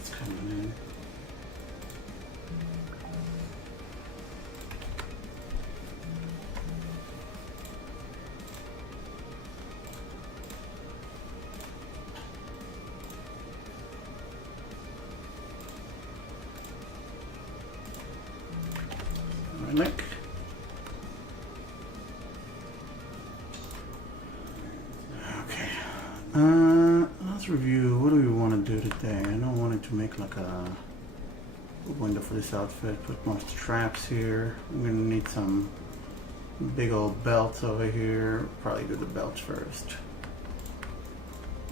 that's coming in. Link. Okay. Let's review. What do we want to do today? I know I wanted to make like a window for this outfit. Put more straps here. I'm gonna need some big old belts over here. Probably do the belts first.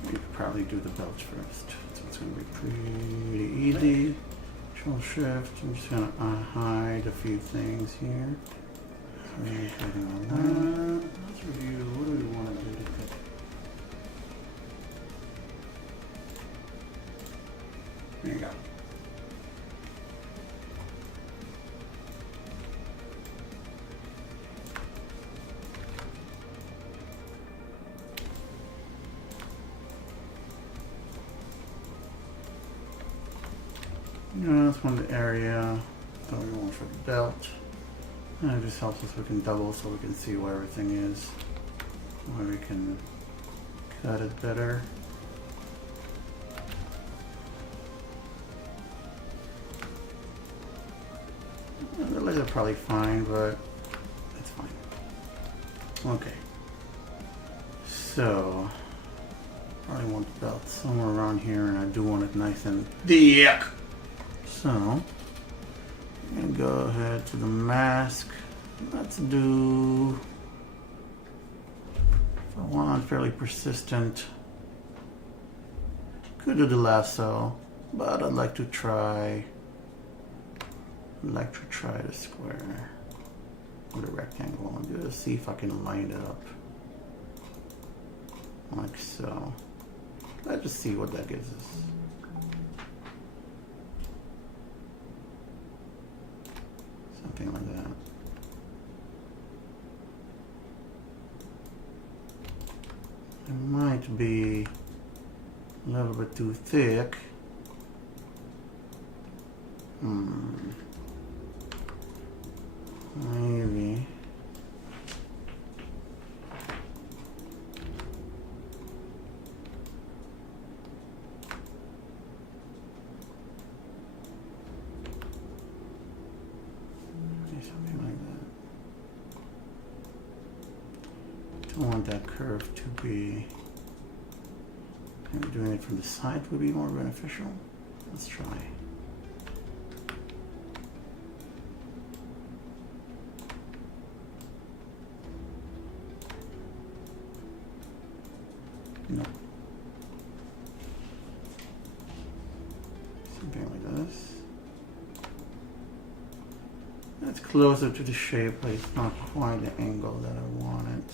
We could probably do the belts first. So it's gonna be pretty easy. Control Shift. I'm just gonna hide a few things here. Let's review. What do we want to do today? There you go. That's one area that we want for the belt. And it just helps us, we can double so we can see where everything is. Where we can cut it better. The legs are probably fine, but it's fine. Okay. So, probably want the belt somewhere around here, and I do want it nice and thick. So, I'm gonna go ahead to the mask. Let's do, if I want fairly persistent, could do the lasso, but I'd like to try the square or the rectangle and just see if I can line it up like so. Let's just see what that gives us. Something like that. It might be a little bit too thick. Maybe. Something like that. Don't want that curve to be. Maybe doing it from the side would be more beneficial. Let's try. No. Something like this. That's closer to the shape, but it's not quite the angle that I wanted.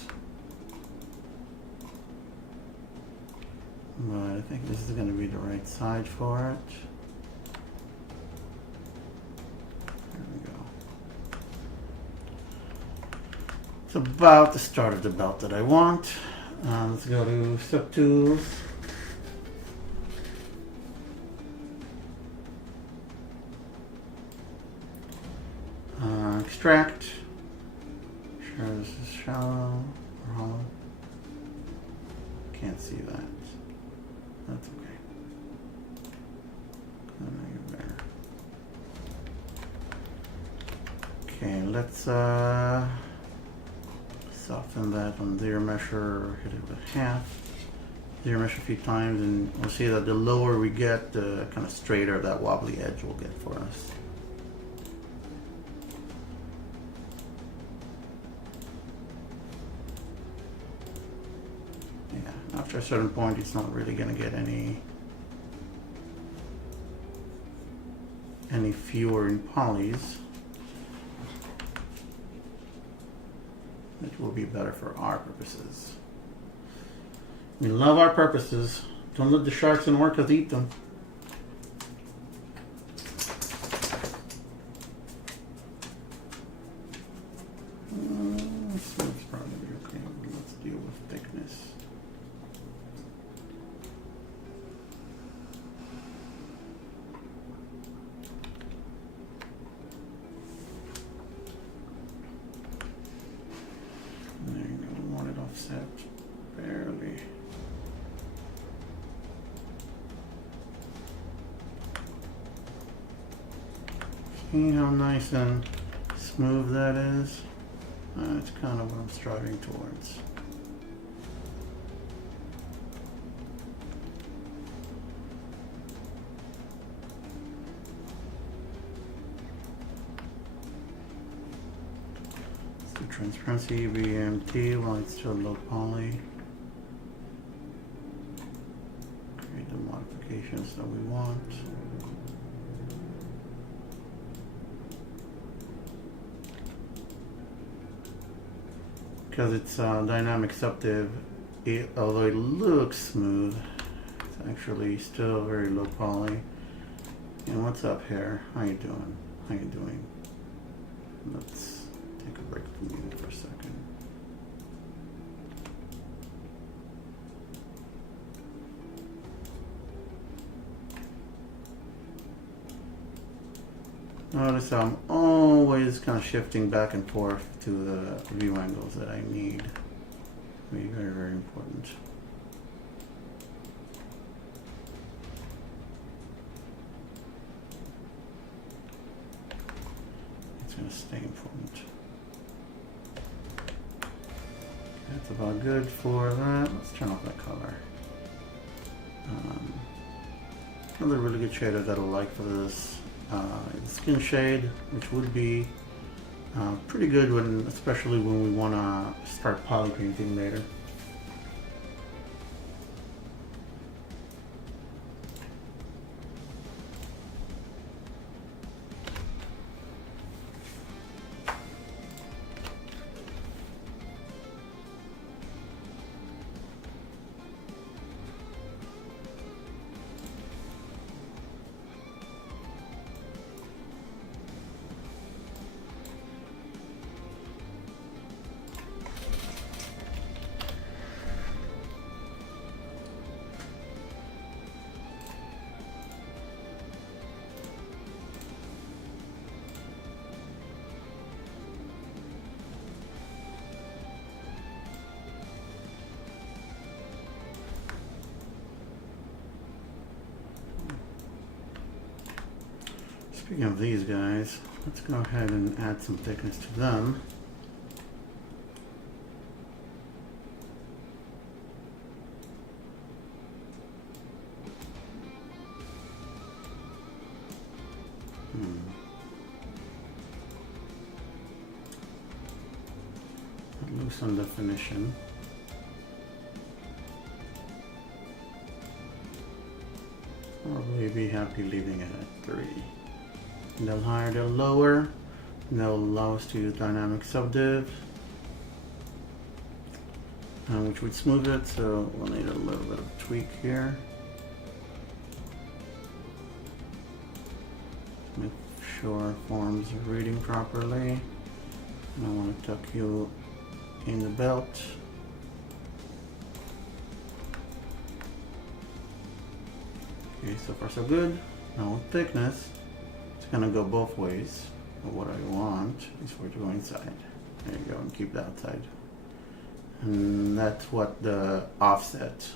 But I think this is going to be the right side for it. There we go. It's about the start of the belt that I want. Let's go to Subtools. Extract. Sure, this is shallow or hollow. Can't see that. That's okay. There. Okay, let's soften that on zero measure, hit it with half. Zero measure a few times, and we'll see that the lower we get, the kind of straighter that wobbly edge will get for us. Yeah, after a certain point, it's not really going to get any fewer in polys. It will be better for our purposes. We love our purposes. Don't let the sharks and orcas eat them. That's probably okay. Let's deal with thickness. See how nice and smooth that is? That's kind of what I'm striving towards. Let's do transparency, BMT while it's still low poly. Create the modifications that we want. Because it's dynamic subdiv, although it looks smooth, it's actually still very low poly. And what's up here? How you doing? How you doing? Let's take a break from you for a second. Notice I'm always kind of shifting back and forth to the view angles that I need. Very, very important. It's going to stay important. That's about good for that. Let's turn off that color. Another really good shader that I like for this. Skin shade, which would be pretty good when, especially when we want to start poly painting later. Speaking of these guys, let's go ahead and add some thickness to them. Loosen definition. Probably be happy leaving it at 3. They'll higher, they'll lower, and they'll allow us to use dynamic subdiv, which would smooth it, so we'll need a little bit of tweak here. Make sure forms are reading properly. And I want to tuck you in the belt. Okay, so far so good. Now with thickness, it's gonna go both ways. But what I want is for it to go inside. There you go, and keep that outside. And that's what the offset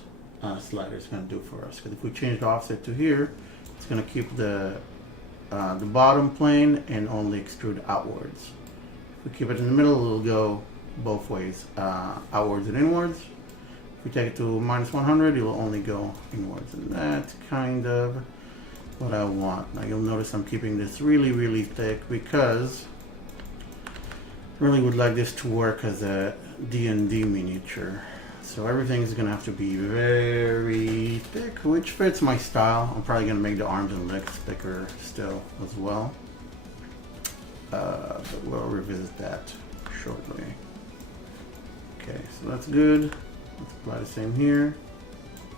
slider is gonna do for us. Because if we change the offset to here, it's gonna keep the bottom plane and only extrude outwards. If we keep it in the middle, it'll go both ways, outwards and inwards. If we take it to -100, it will only go inwards, and that's kind of what I want. Now you'll notice I'm keeping this really, really thick because I really would like this to work as a D&D miniature. So everything is gonna have to be very thick, which fits my style. I'm probably gonna make the arms and legs thicker still as well. But we'll revisit that shortly. Okay, so that's good. Let's apply the same here.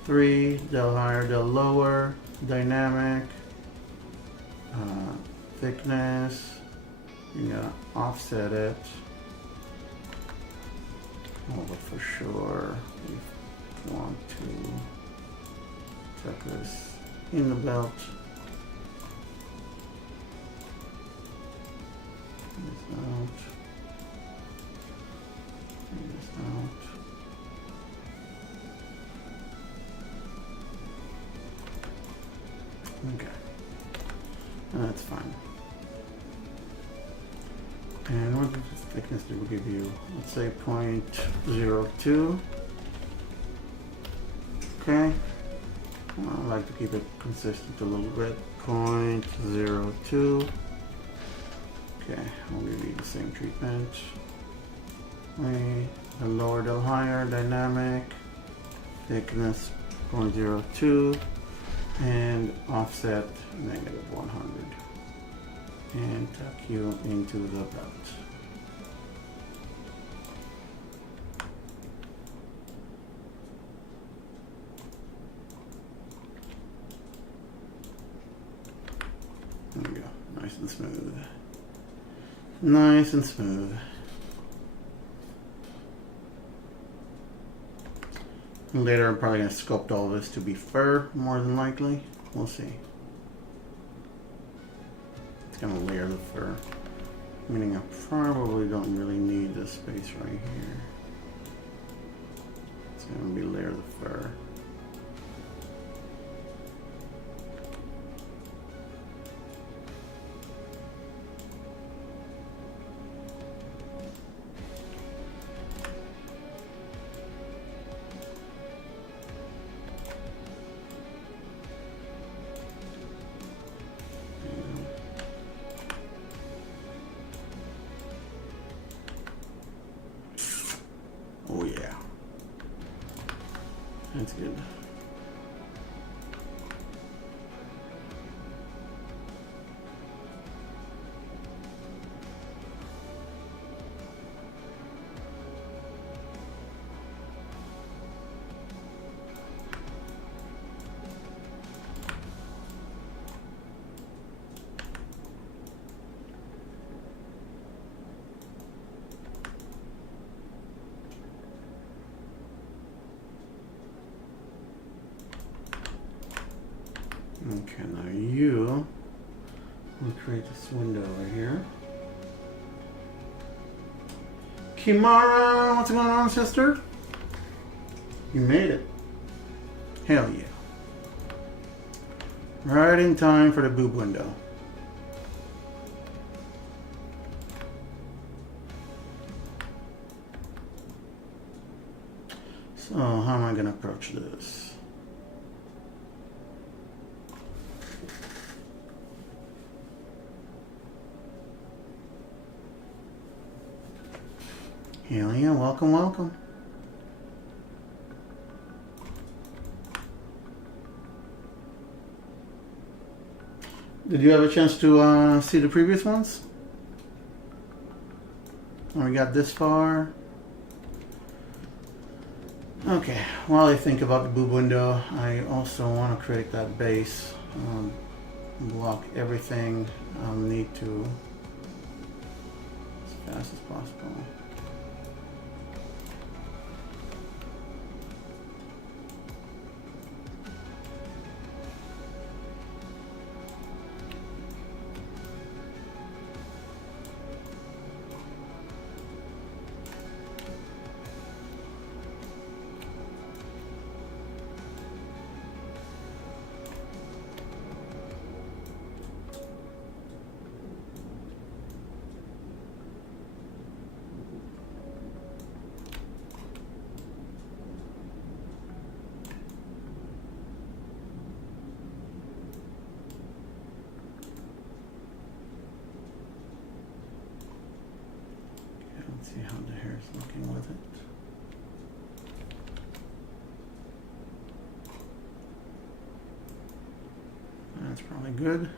3, del higher, del lower, dynamic, thickness. You're gonna offset it. Oh, but for sure we want to tuck this in the belt. This out. This out. Okay, that's fine. And what thickness do we give you? Let's say 0.02. Okay. I like to keep it consistent a little bit. 0.02. Okay, we'll give you the same treatment. A lower to higher, dynamic. Thickness 0.02. And offset -100. And tuck you into the belt. There we go, nice and smooth. Nice and smooth. Later I'm probably going to sculpt all this to be fur, more than likely. We'll see. It's going to layer the fur. Meaning I probably don't really need this space right here. It's going to be layer the fur. Oh yeah, that's good. Okay, now you will create this window over here. Kimara, what's going on, sister? You made it. Hell yeah. Right in time for the boob window. So, how am I going to approach this? Hell yeah, welcome, welcome. Did you have a chance to see the previous ones? We got this far. Okay, while I think about the boob window, I also want to create that base. Block everything I'll need to as fast as possible. Let's see how the hair is looking with it. That's probably good.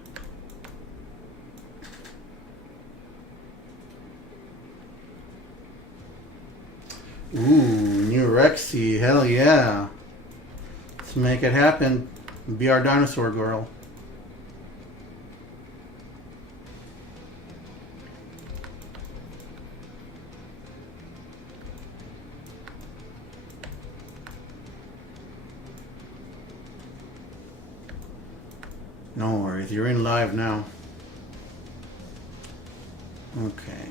Ooh, new Rexy, hell yeah. Let's make it happen. Be our dinosaur girl. No worries, you're in live now. Okay.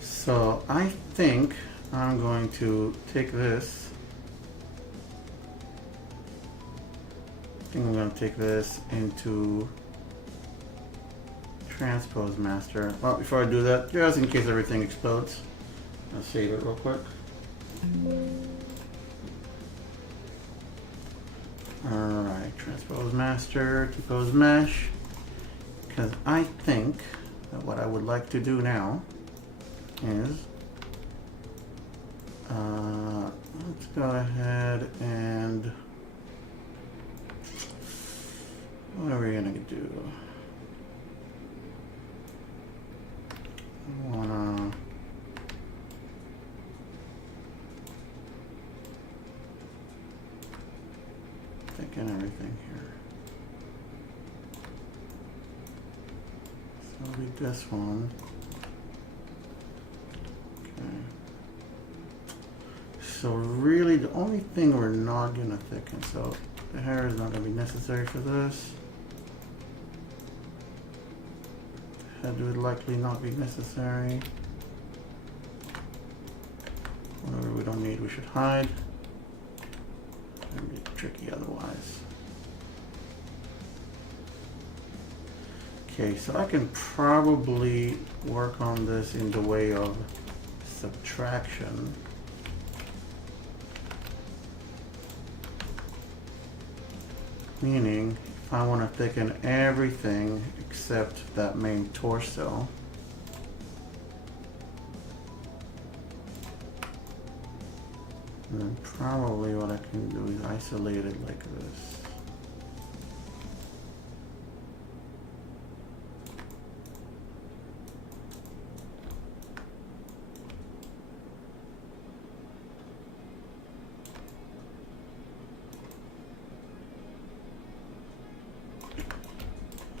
So I think I'm going to take this. I think I'm going to take this into transpose master. Well, before I do that, just in case everything explodes, I'll save it real quick. Alright, transpose master, compose mesh. Because I think that what I would like to do now is let's go ahead and what are we gonna do? I wanna thicken everything here. So it'll be this one. Okay. So really the only thing we're not gonna thicken, so the hair is not gonna be necessary for this. The head would likely not be necessary. Whatever we don't need we should hide. It'll be tricky otherwise. Okay, so I can probably work on this in the way of subtraction. Meaning, if I want to thicken everything except that main torso, then probably what I can do is isolate it like this.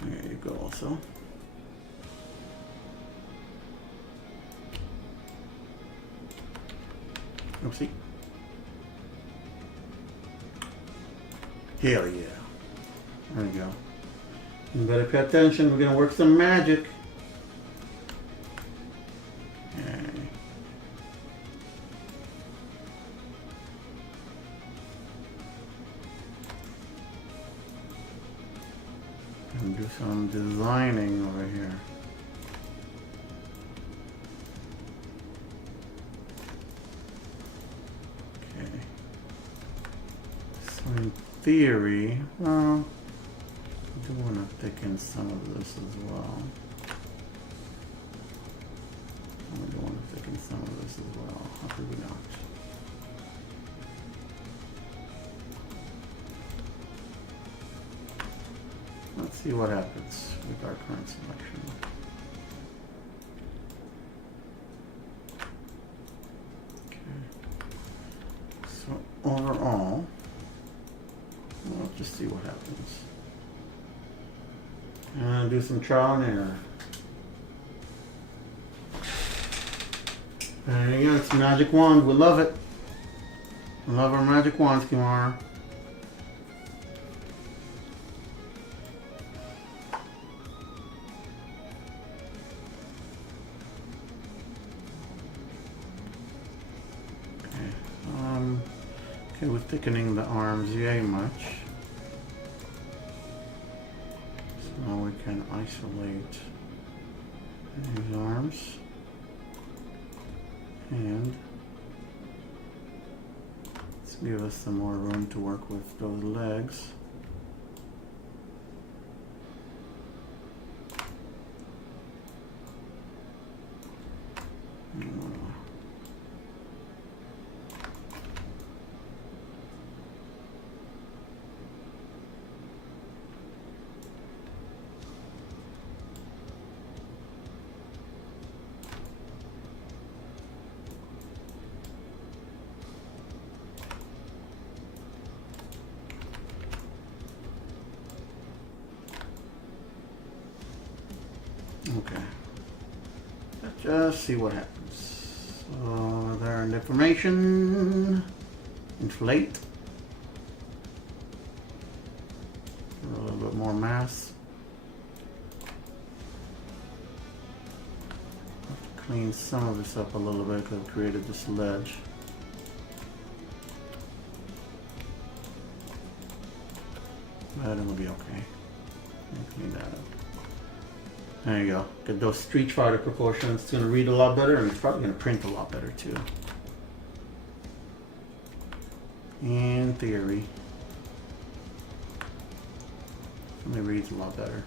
There you go also. Oopsie. Hell yeah. There we go. You better pay attention, we're gonna work some magic. Okay. And do some designing over here. Okay. So in theory, well, I do want to thicken some of this as well. I do want to thicken some of this as well. How could we not? Let's see what happens with our current selection. Okay. So overall, we'll just see what happens. And do some trial and error. There you go, it's a magic wand. We love it. We love our magic wands, Kimara. Okay, we're thickening the arms yay much. So now we can isolate these arms. And let's give us some more room to work with those legs. Okay, let's just see what happens. So there in deformation, inflate, a little bit more mass. Have to clean some of this up a little bit because I've created this ledge. But it'll be okay. Clean that up. There you go. Get those Street Fighter proportions. It's going to read a lot better, and it's probably going to print a lot better too. In theory. It reads a lot better.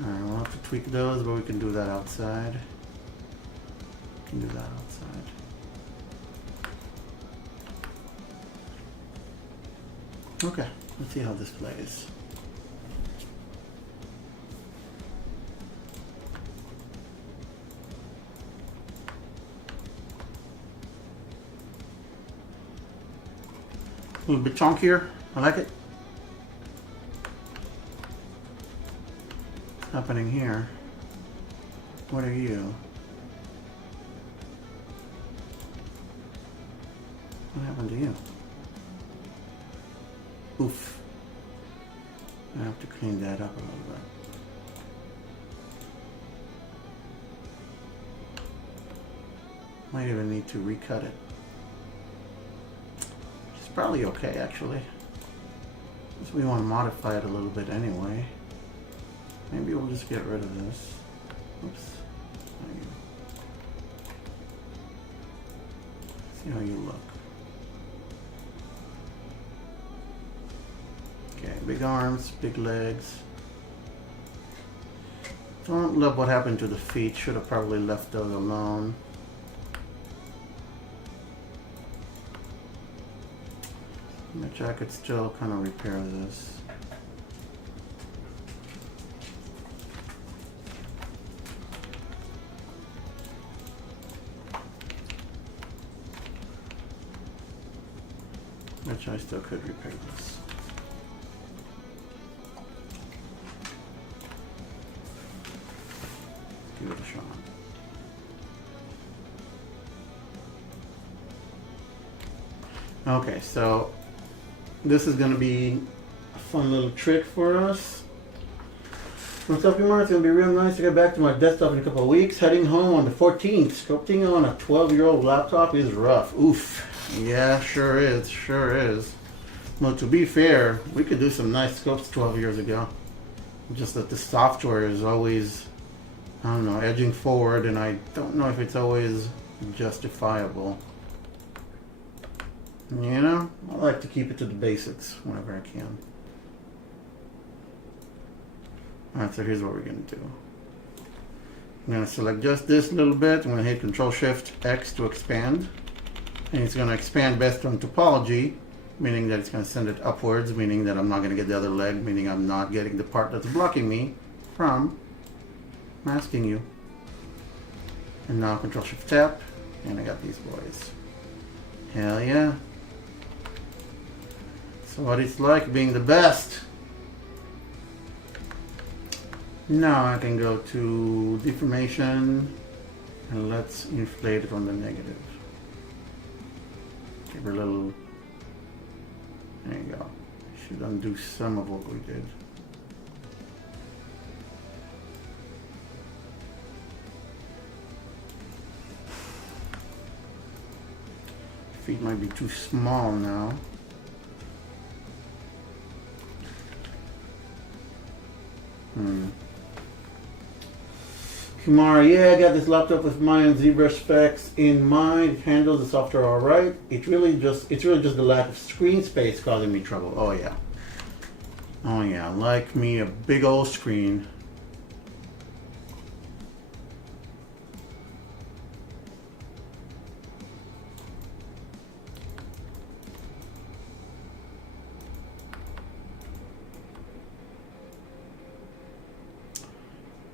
Alright, we'll have to tweak those, but we can do that outside. We can do that outside. Okay, let's see how this plays. A little bit chunkier. I like it. What's happening here? What are you? What happened to you? Oof. I have to clean that up a little bit. Might even need to recut it. Probably okay, actually. Because we want to modify it a little bit anyway. Maybe we'll just get rid of this. Oops. See how you look. Okay, big arms, big legs. Don't love what happened to the feet. Should have probably left those alone. Which I could still kind of repair this. Which I still could repair this. Give it a shot. Okay, so this is going to be a fun little trick for us. What's up, Mark? It's going to be real nice to get back to my desktop in a couple of weeks. Heading home on the 14th. Sculpting on a 12-year-old laptop is rough. Oof. Yeah, sure is. Sure is. Well, to be fair, we could do some nice sculpts 12 years ago. Just that the software is always, I don't know, edging forward, and I don't know if it's always justifiable. You know, I like to keep it to the basics whenever I can. Alright, so here's what we're going to do. I'm going to select just this little bit. I'm going to hit Control-Shift-X to expand. And it's going to expand best on topology, meaning that it's going to send it upwards, meaning that I'm not going to get the other leg, meaning I'm not getting the part that's blocking me from masking you. And now Control-Shift-Tap, and I got these boys. Hell yeah. So what it's like being the best. Now I can go to deformation and let's inflate it on the negative. Give her a little, there you go. Should undo some of what we did. Feet might be too small now. Kumar, yeah, I got this laptop with my own Zbrush specs in mind. It handles the software all right. It's really just the lack of screen space causing me trouble. Oh yeah. Oh yeah, like me a big old screen.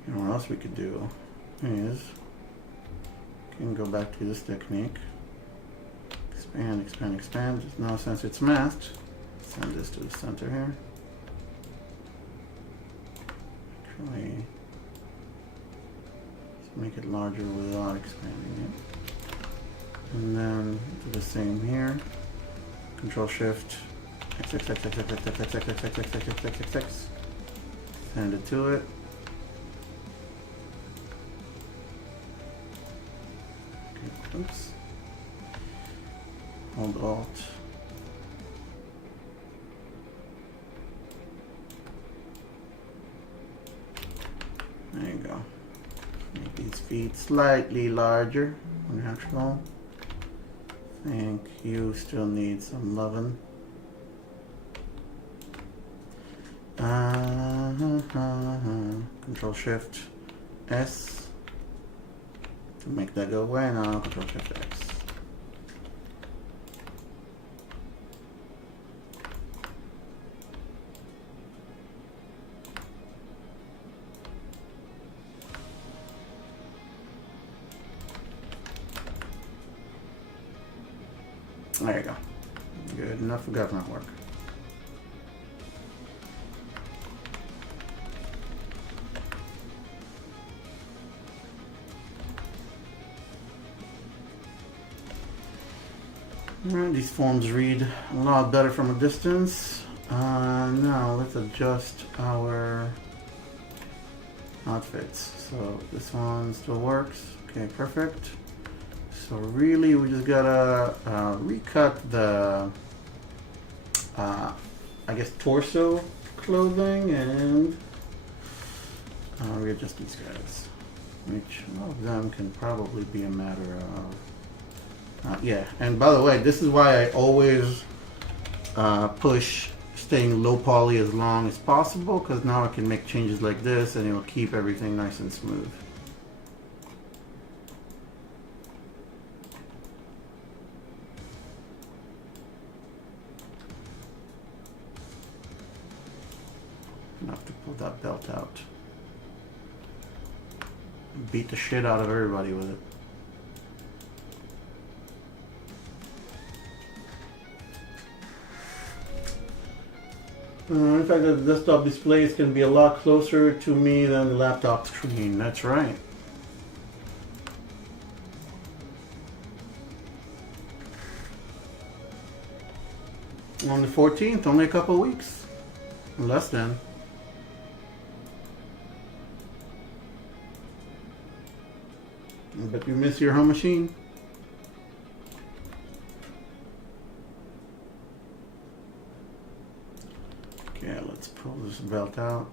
You know what else we could do is we can go back to this technique. Expand, expand, expand. Now since it's masked, send this to the center here. Actually, let's make it larger without expanding it. And then do the same here. Control Shift X X X X X X X X X X X X X X X X. Send it to it. Oops. Hold Alt. There you go. Make these feet slightly larger, natural. I think you still need some loving. Control Shift S to make that go away. Now Control Shift X. There you go. Good enough for government work. Alright, these forms read a lot better from a distance. Now let's adjust our outfits. So this one still works. Okay, perfect. So really we just gotta recut the, I guess, torso clothing and readjust these guys. Which all of them can probably be a matter of yeah, and by the way, this is why I always push staying low poly as long as possible, because now I can make changes like this and it'll keep everything nice and smooth. Enough to pull that belt out. Beat the shit out of everybody with it. In fact, the desktop displays can be a lot closer to me than the laptop screen. That's right. On the 14th, only a couple of weeks. Less than. But you miss your home machine. Okay, let's pull this belt out.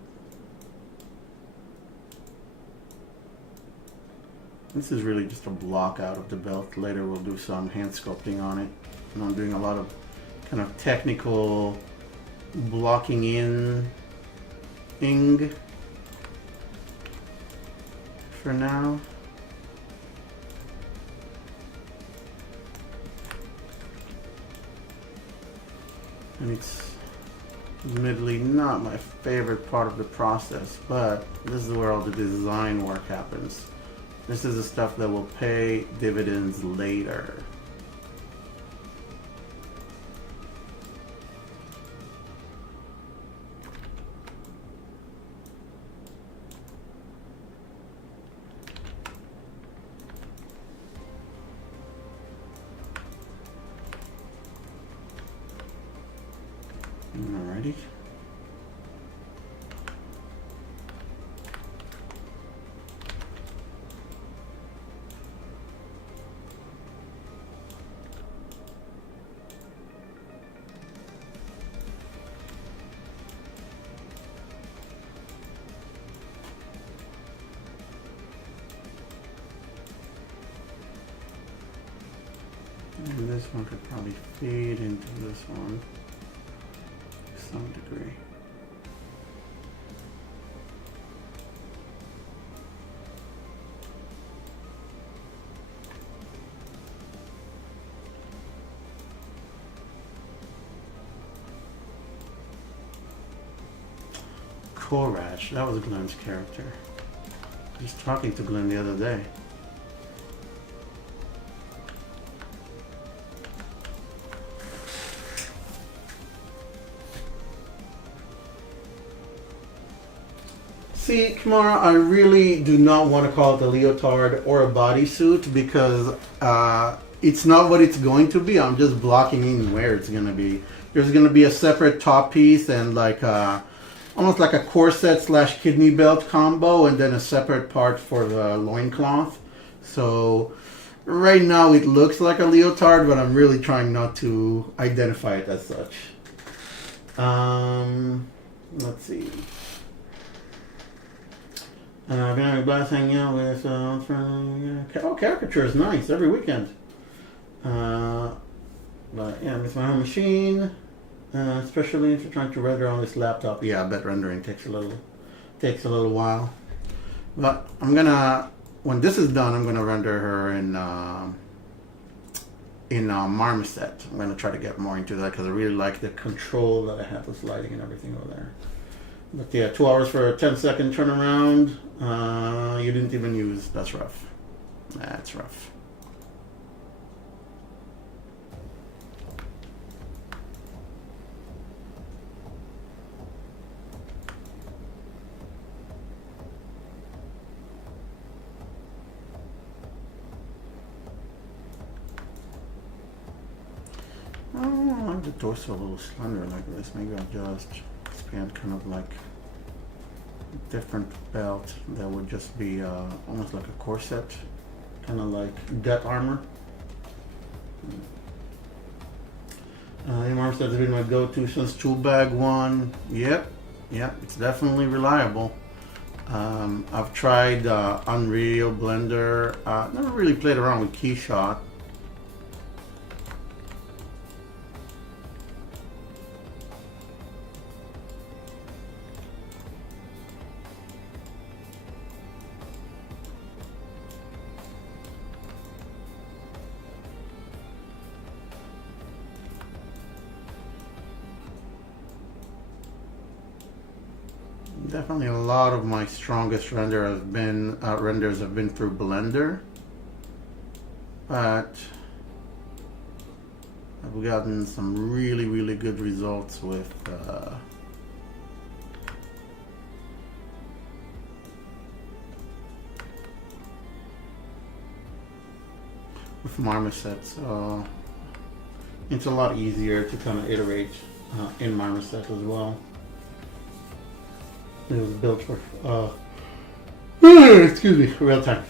This is really just a block out of the belt. Later we'll do some hand sculpting on it. And I'm doing a lot of kind of technical blocking in-ing for now. And it's admittedly not my favorite part of the process, but this is where all the design work happens. This is the stuff that will pay dividends later. Alrighty. And this one could probably feed into this one to some degree. Korach, that was Glenn's character. I was talking to Glenn the other day. See, Kamara, I really do not want to call it a leotard or a bodysuit because it's not what it's going to be. I'm just blocking in where it's going to be. There's going to be a separate top piece and like almost like a corset / kidney belt combo, and then a separate part for the loincloth. So right now it looks like a leotard, but I'm really trying not to identify it as such. Let's see. I've been having a blast hanging out with. Caricature is nice every weekend. But yeah, it's my own machine. Especially if you're trying to render on this laptop. Yeah, I bet rendering takes a little while. But I'm gonna, when this is done, I'm gonna render her in Marmoset. I'm gonna try to get more into that because I really like the control that I have with lighting and everything over there. But yeah, 2 hours for a 10-second turnaround. You didn't even use. That's rough. That's rough. I like the torso a little slender like this. Maybe I'll just expand kind of like a different belt that would just be almost like a corset, kind of like death armor. Marmoset has been my go-to since Tool Bag 1. Yep, it's definitely reliable. I've tried Unreal, Blender. Never really played around with Keyshot. Definitely a lot of my strongest renders have been through Blender, but I've gotten some really good results with Marmoset. So it's a lot easier to kind of iterate in Marmoset as well. It was built for, excuse me, real time.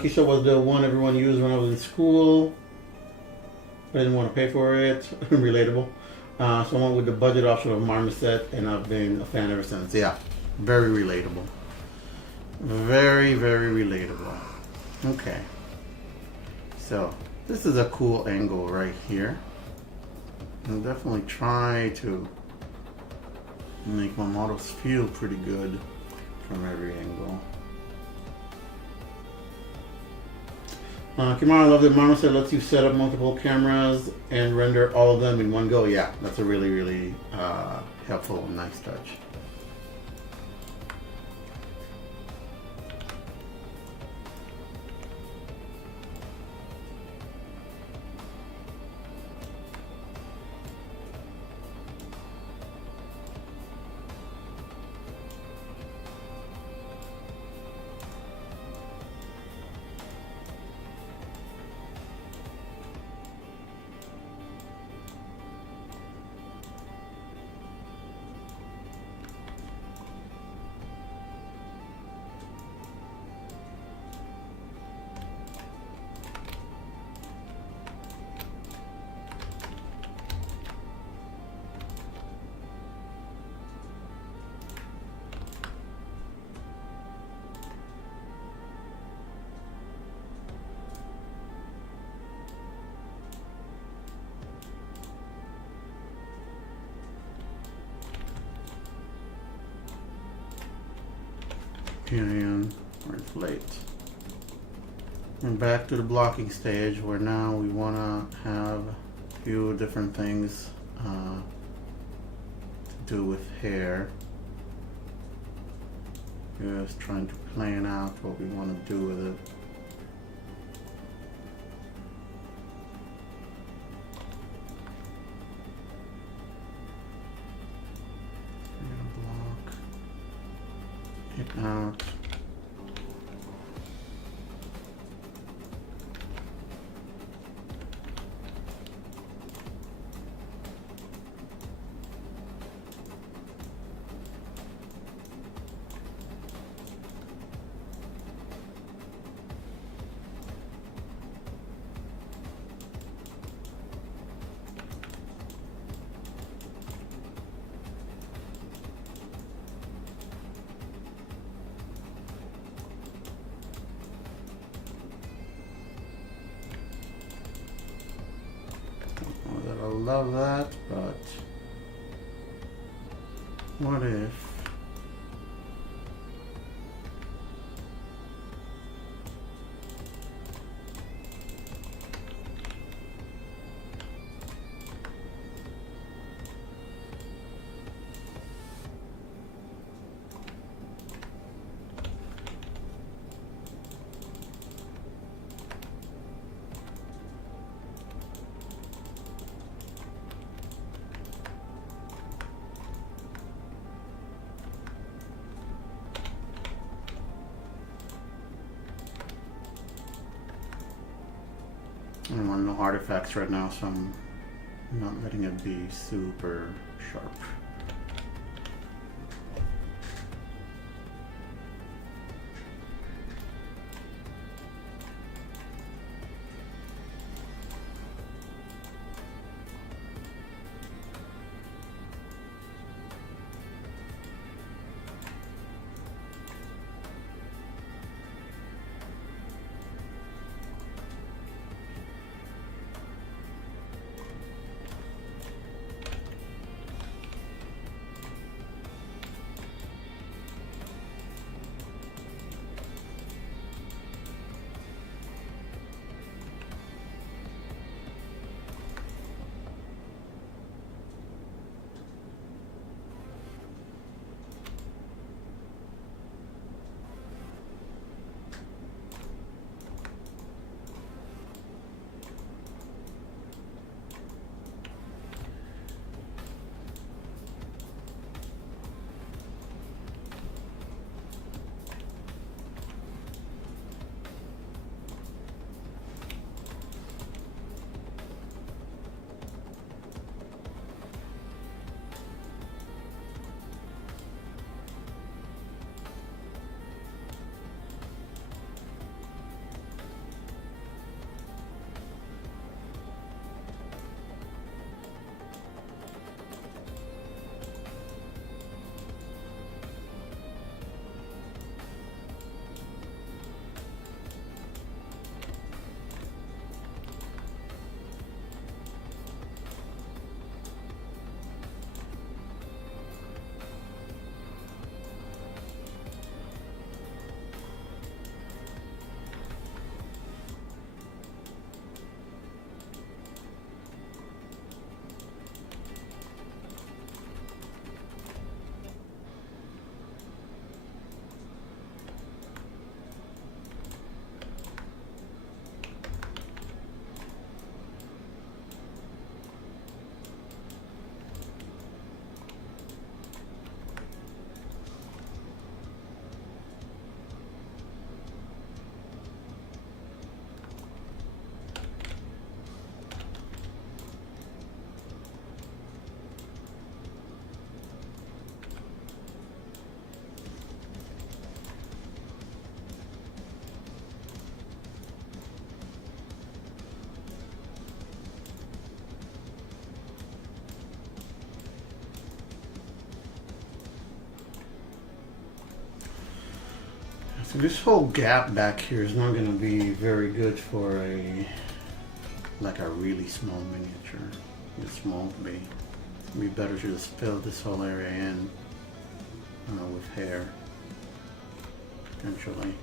Keisha was the one everyone used when I was in school. I didn't want to pay for it. Relatable. Someone with the budget option of Marmoset, and I've been a fan ever since. Yeah, very relatable. Very relatable. Okay. So this is a cool angle right here. I'll definitely try to make my models feel pretty good from every angle. Kimara, I love that Marmoset lets you set up multiple cameras and render all of them in one go. Yeah, that's a really helpful and nice touch. And or inflate. And back to the blocking stage where now we want to have a few different things to do with hair. Just trying to plan out what we want to do with it. Out. love that, but what if I don't want no artifacts right now, so I'm not letting it be super sharp. So this whole gap back here is not going to be very good for like a really small miniature. This won't be. It'd be better to just fill this whole area in with hair, potentially.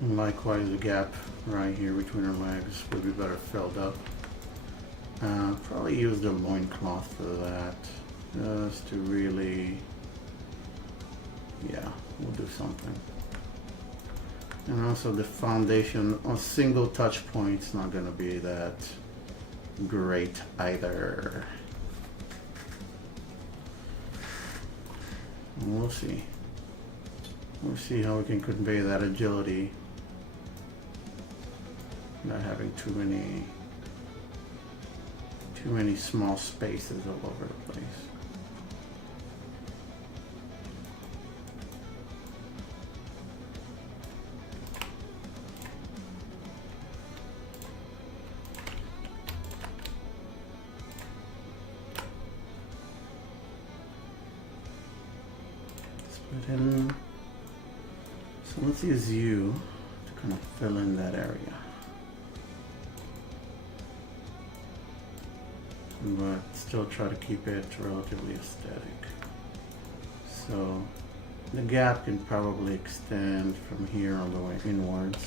And likewise, the gap right here between her legs would be better filled up. Probably use the loincloth for that. Just to really, yeah, we'll do something. And also the foundation on single touch points not gonna be that great either. We'll see. We'll see how we can convey that agility, not having too many small spaces all over the place. Split in. So let's use you to kind of fill in that area. But still try to keep it relatively aesthetic. So the gap can probably extend from here all the way inwards.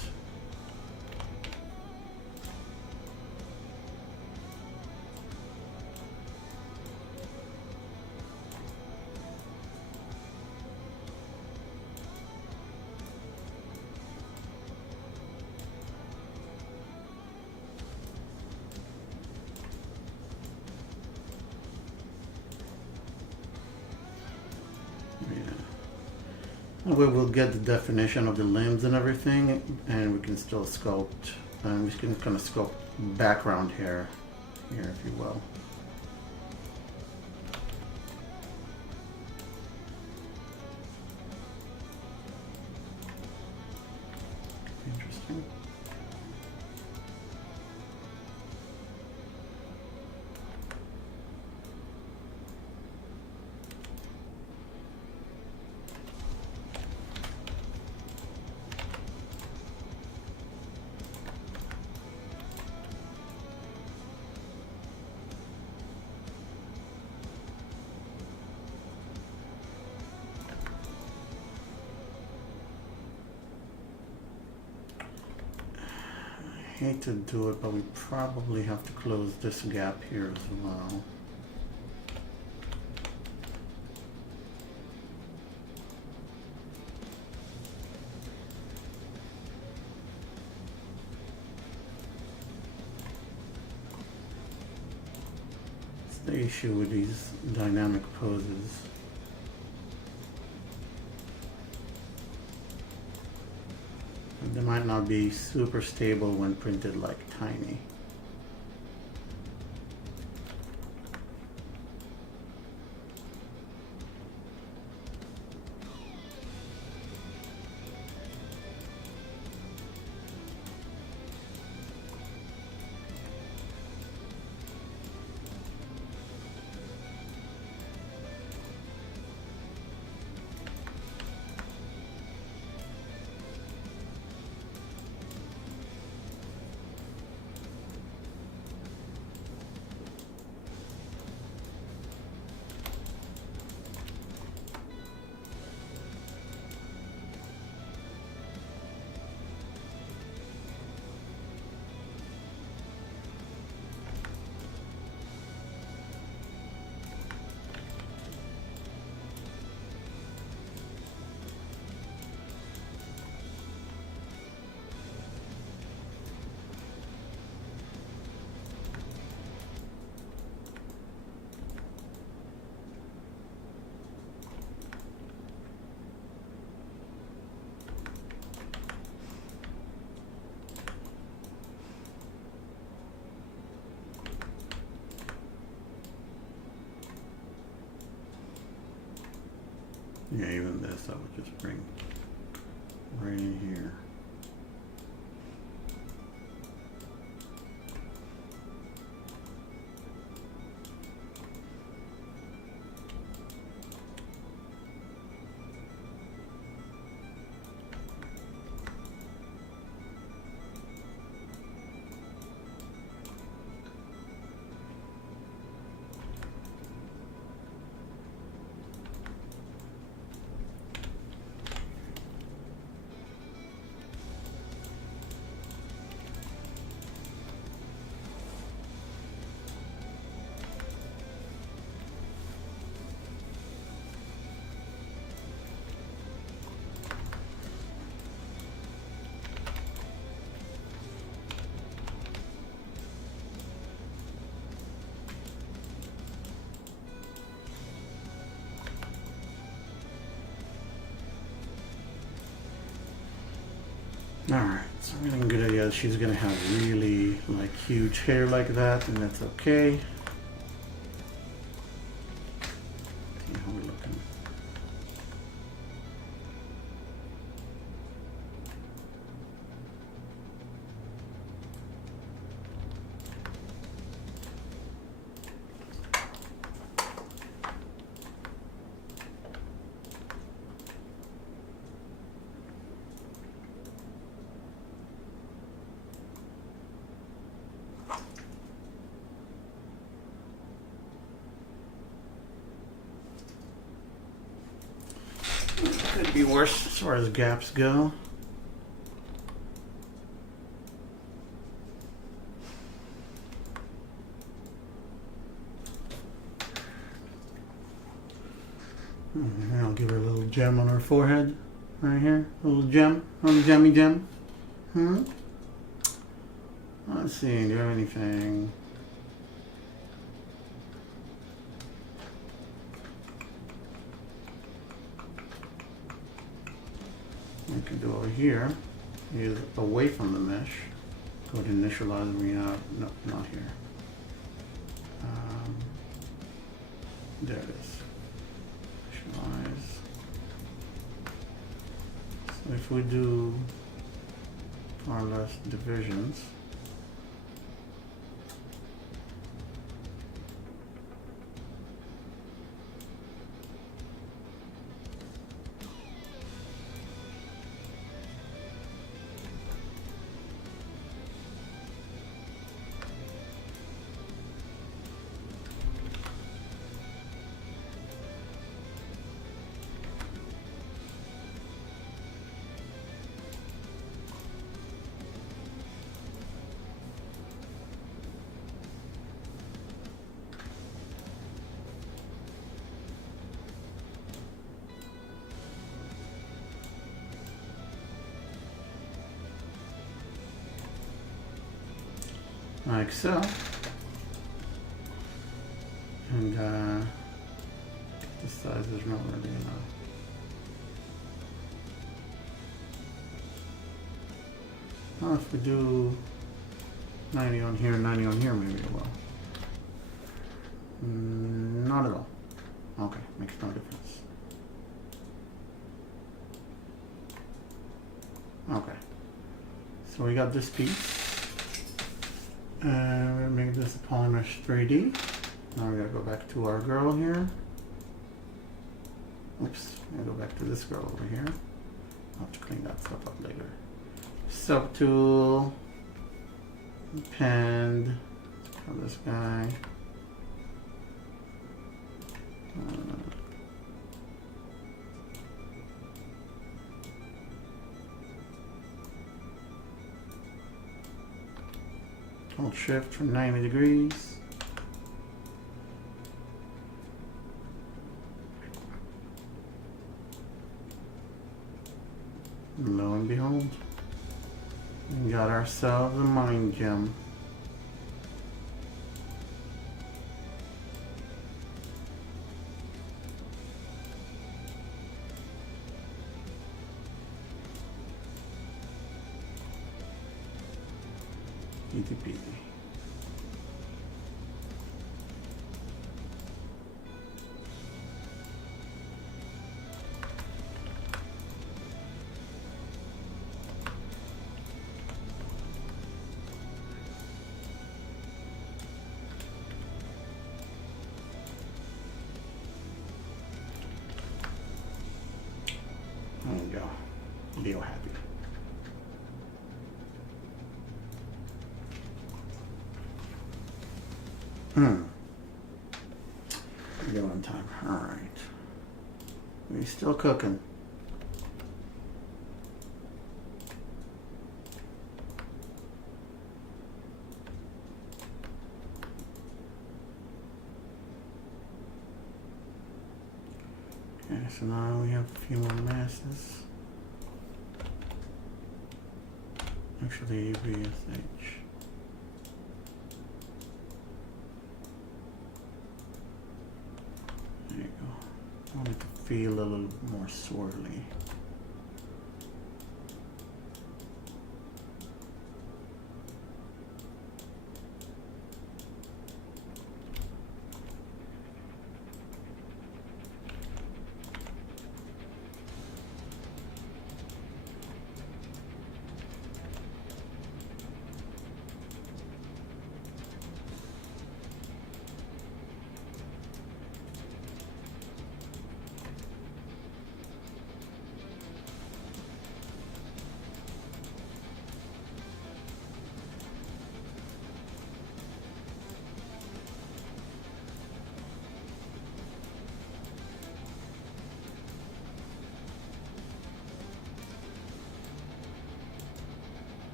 We will get the definition of the limbs and everything, and we can still sculpt. We can kind of sculpt background hair here, if you will. Interesting. Hate to do it, but we probably have to close this gap here as well. It's the issue with these dynamic poses. They might not be super stable when printed like tiny. Yeah, even this I would just bring right in here. Alright, so I'm getting a good idea that she's gonna have really like huge hair like that, and that's okay. See how we're looking. Could be worse as far as gaps go. I'll give her a little gem on her forehead, right here. A little gem, a little gemmy gem. Let's see, do you have anything? We can do over here, is away from the mesh. Go to initialize, no, not here. There it is. Initialize. So if we do far less divisions, like so, and this size is not really enough. Well, if we do 90 on here, 90 on here, maybe it will. Not at all. Okay, makes no difference. Okay, so we got this piece. We'll make this a polymesh 3D. Now we gotta go back to our girl here. Oops, I'm gonna go back to this girl over here. I'll have to clean that stuff up later. Subtool, append, for this guy. Hold shift for 90 degrees. Lo and behold, we got ourselves a mind gem. Easy peasy. There you go. Real happy. Go on time. All right. We're still cooking. Okay, so now we have a few more masses. Actually, VSH. There you go. I want it to feel a little more swirly.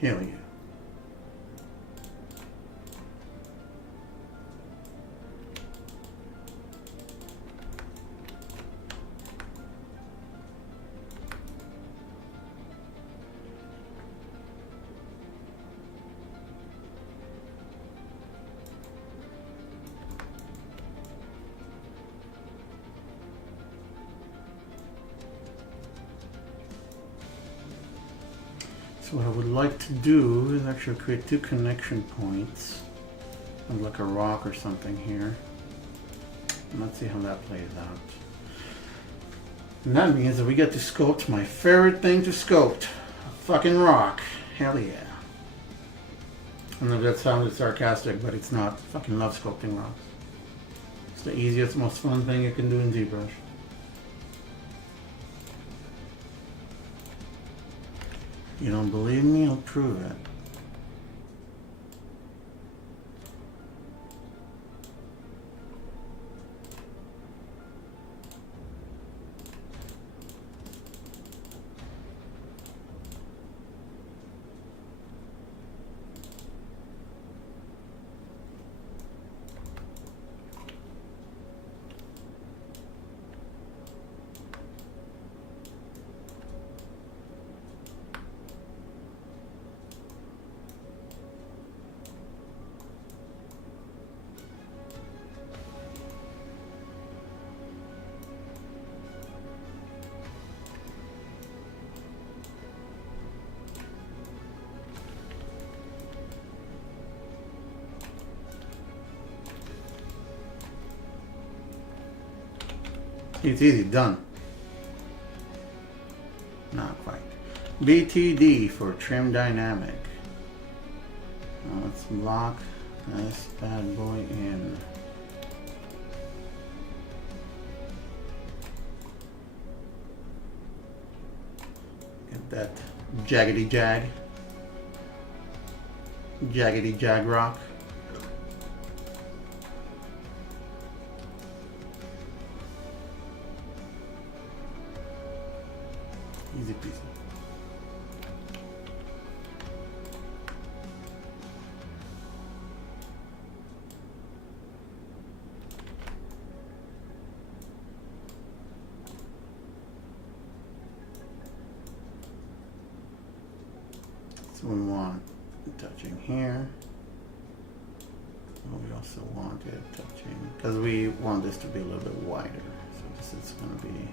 Hell yeah. So what I would like to do is actually create 2 connection points of like a rock or something here. And let's see how that plays out. And that means that we get to sculpt my favorite thing to sculpt. A fucking rock. Hell yeah. I know that sounded sarcastic, but it's not. I fucking love sculpting rocks. It's the easiest, most fun thing you can do in ZBrush. You don't believe me? I'll prove it. It's easy, done. Not quite. BTD for trim dynamic. Now let's lock this bad boy in. Get that jaggedy jag. Jaggedy jag rock. Easy peasy. So we want touching here. Well, we also want it touching, because we want this to be a little bit wider. So this is going to be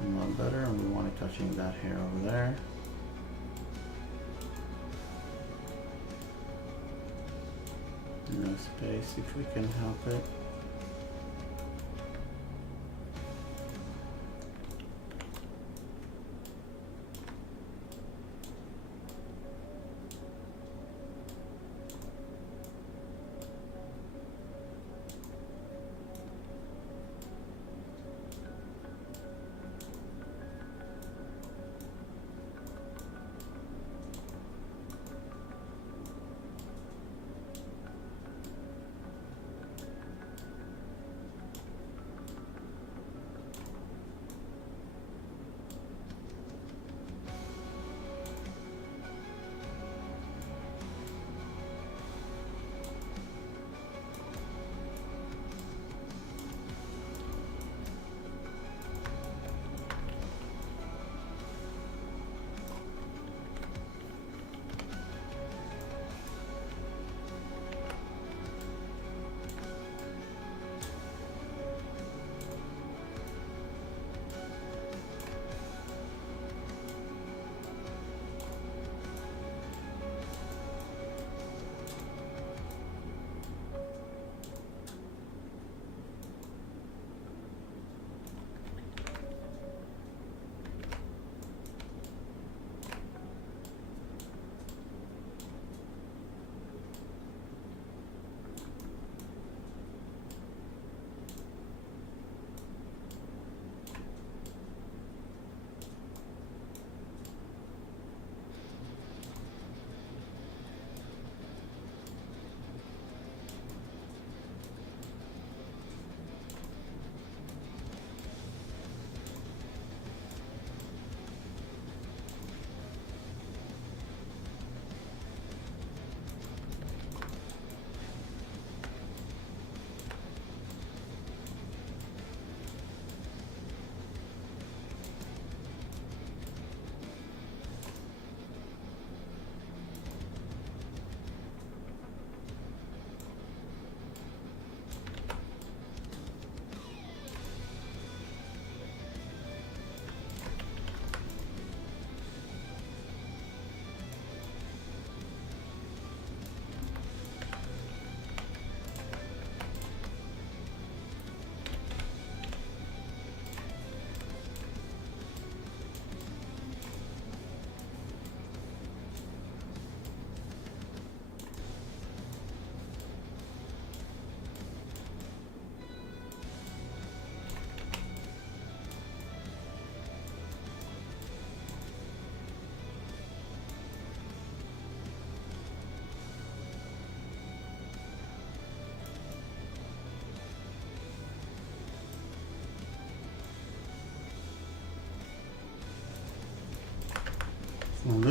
a lot better, and we want it touching that hair over there. No space if we can help it.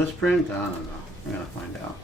this print? I don't know. We're gonna find out.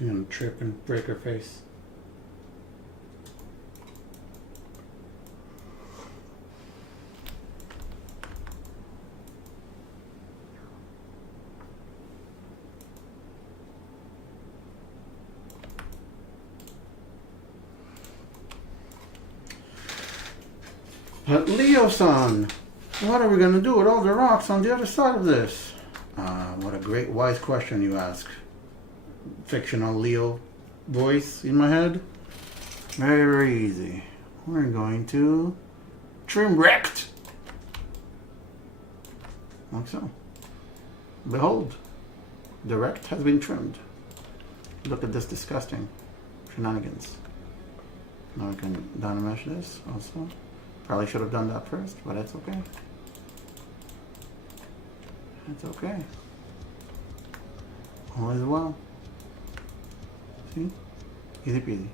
You're gonna trip and break her face. But Leo-san, what are we gonna do with all the rocks on the other side of this? What a great wise question you ask. Fictional Leo voice in my head. Very, very easy. We're going to trim wrecked. Like so. Behold, the wrecked has been trimmed. Look at this disgusting shenanigans. Now we can dynamesh this also. Probably should have done that first, but that's okay. It's okay. All is well. See? Easy peasy.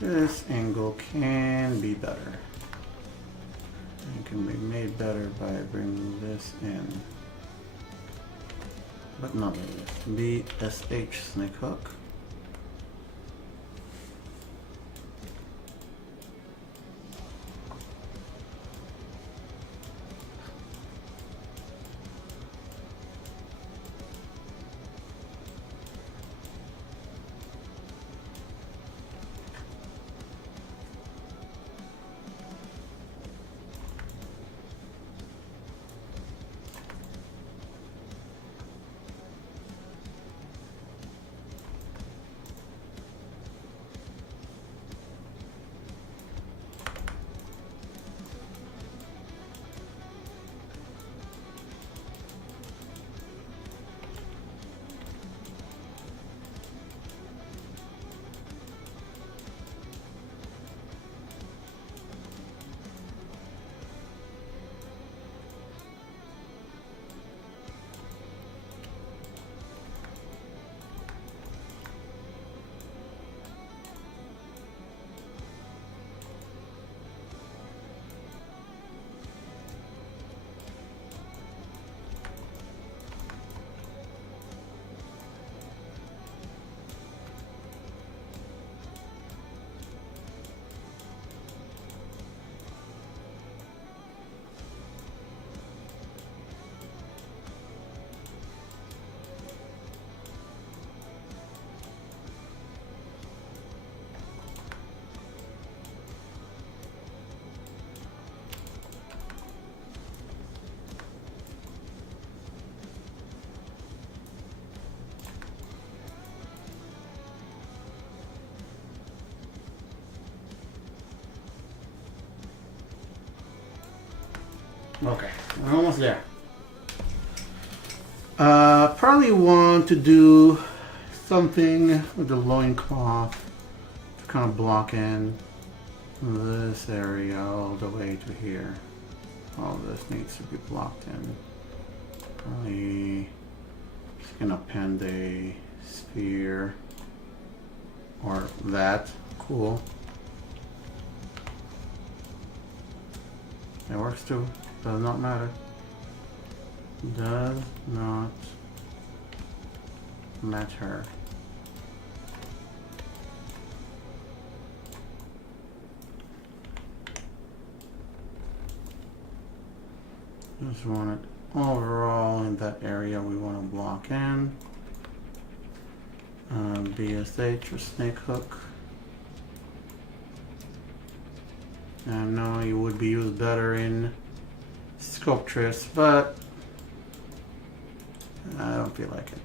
This angle can be better. It can be made better by bringing this in. But not like this. BSH snake hook. Okay, we're almost there. Probably want to do something with the loincloth to kind of block in this area all the way to here. All this needs to be blocked in. Probably just gonna append a sphere or that. Cool. It works too. Does not matter. Does not matter. Just want it overall in that area we want to block in. BSH or snake hook. I know it would be used better in Sculptress, but I don't feel like it.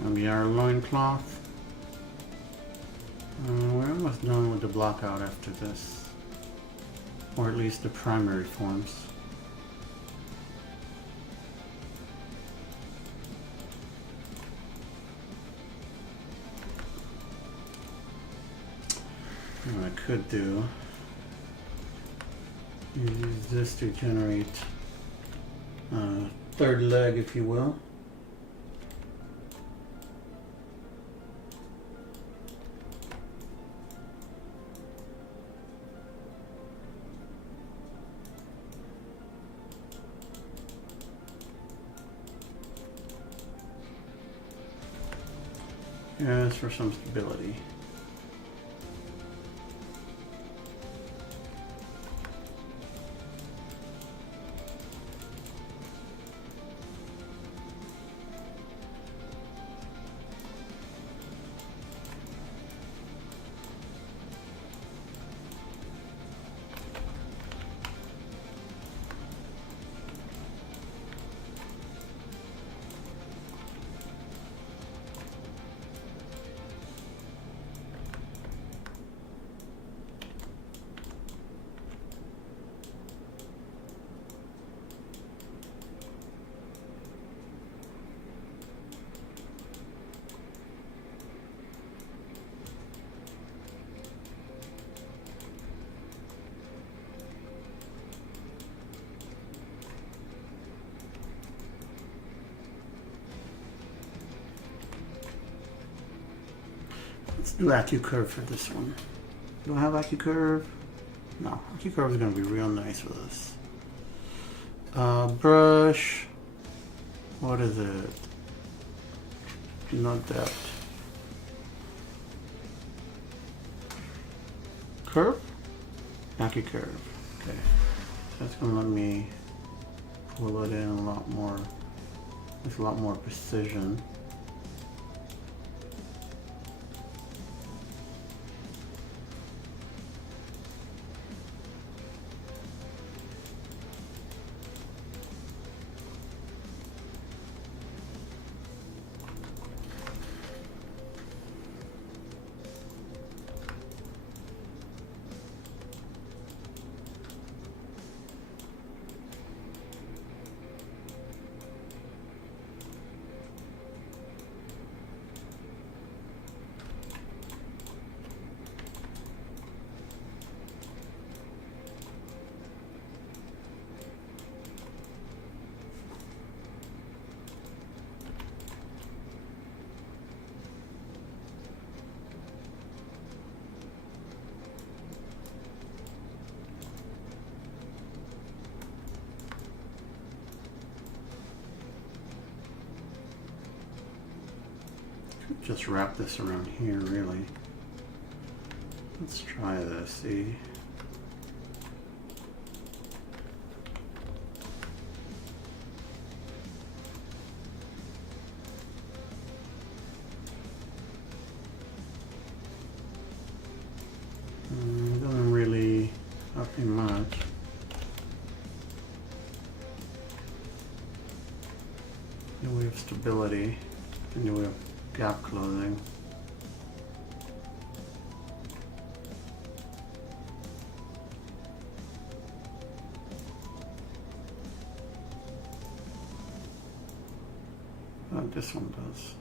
Gonna be our loincloth. We're almost done with the block out after this, or at least the primary forms. What I could do is use this to generate a third leg, if you will. Yes, for some stability. Let's do AccuCurve for this one. Do I have AccuCurve? No, AccuCurve is going to be real nice with this. Brush. What is it? No depth. Curve? AccuCurve. Okay. That's going to let me pull it in a lot more, with a lot more precision. just wrap this around here, really. Let's try this, see. Doesn't really help me much. Then we have stability, and then we have gap closing. This one does.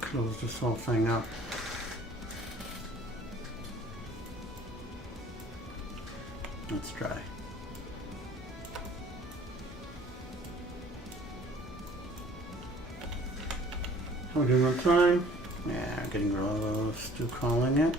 Close this whole thing up. Let's try. How are we doing on time? Yeah, getting close to calling it.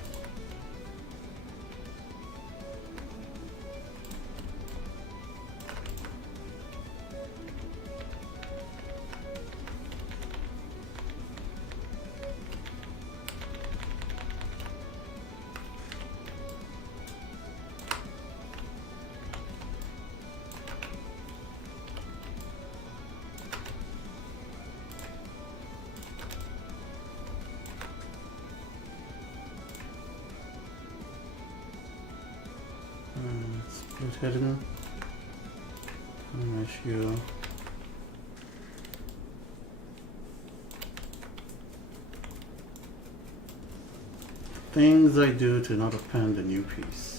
Split hidden. Time issue. Things I do to not append a new piece.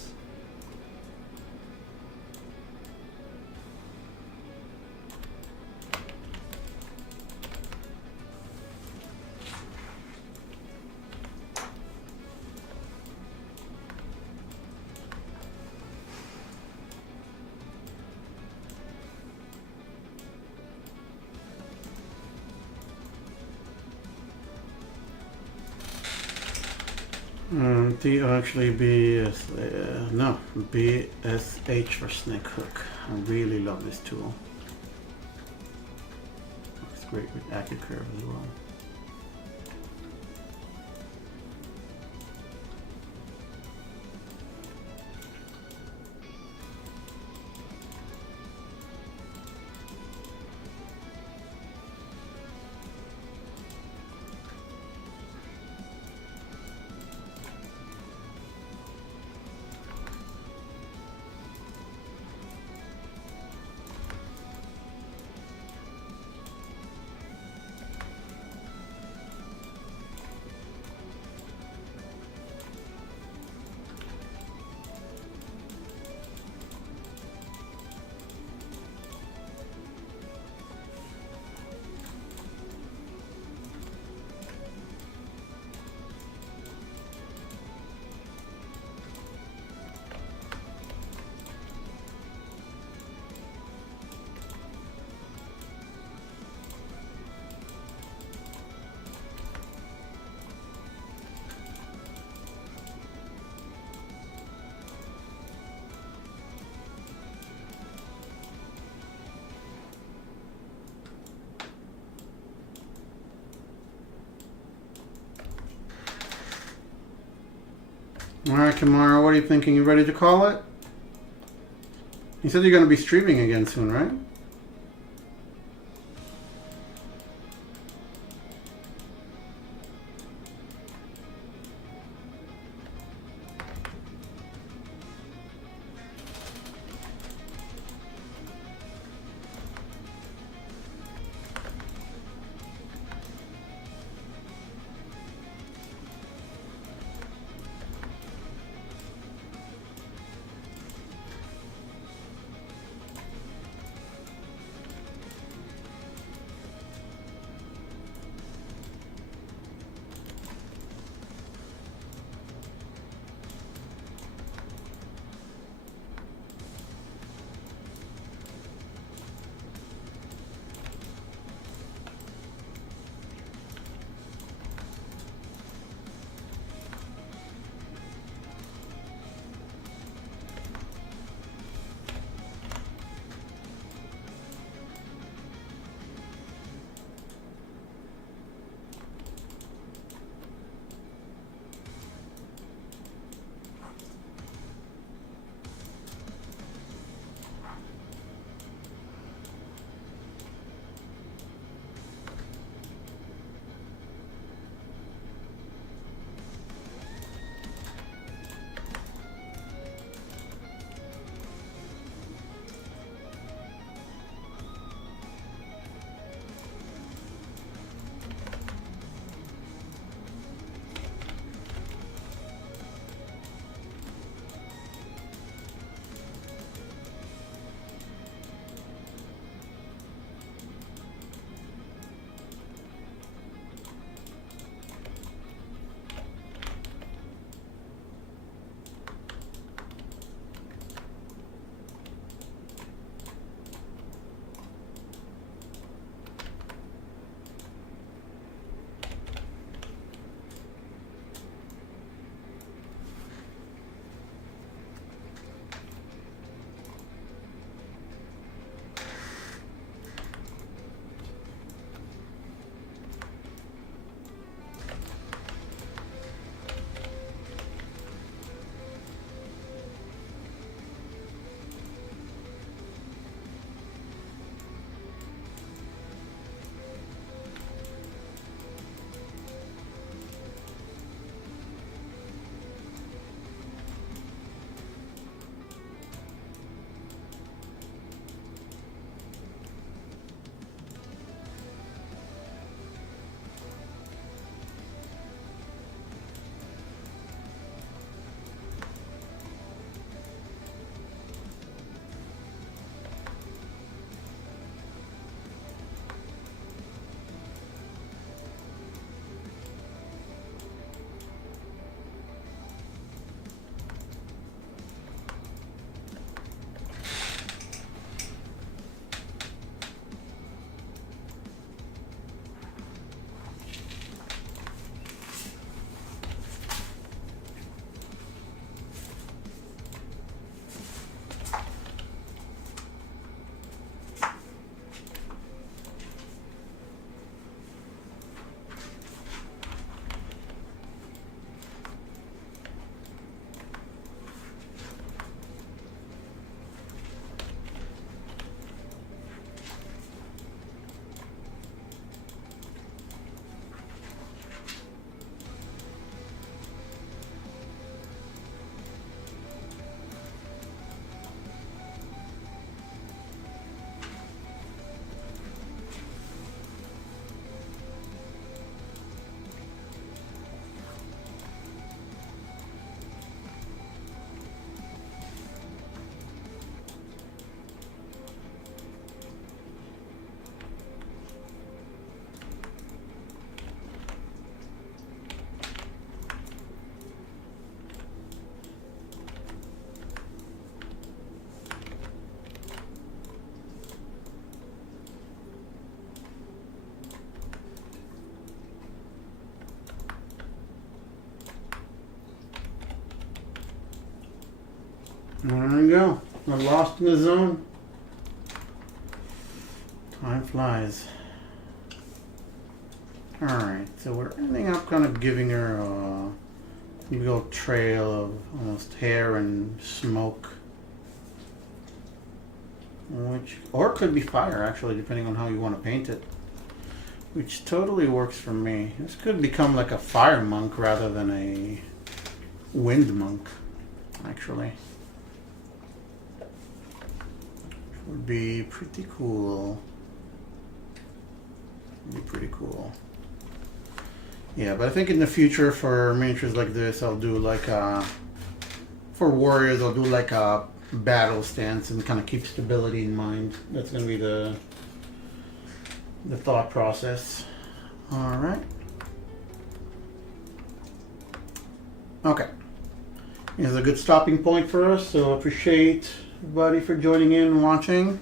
T actually no, BSH for snake hook. I really love this tool. It's great with AccuCurve as well. All right, tomorrow, what are you thinking? You ready to call it? You said you're going to be streaming again soon, right? There we go. We're lost in the zone. Time flies. Alright, so we're ending up kind of giving her a little trail of almost hair and smoke. Or it could be fire, actually, depending on how you want to paint it. Which totally works for me. This could become like a fire monk rather than a wind monk, actually. Would be pretty cool. Would be pretty cool. Yeah, but I think in the future for miniatures like this, I'll do like a, for warriors, I'll do like a battle stance and kind of keep stability in mind. That's going to be the thought process. All right. Okay. Here's a good stopping point for us, so appreciate everybody for joining in and watching.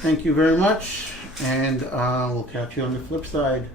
Thank you very much, and we'll catch you on the flip side.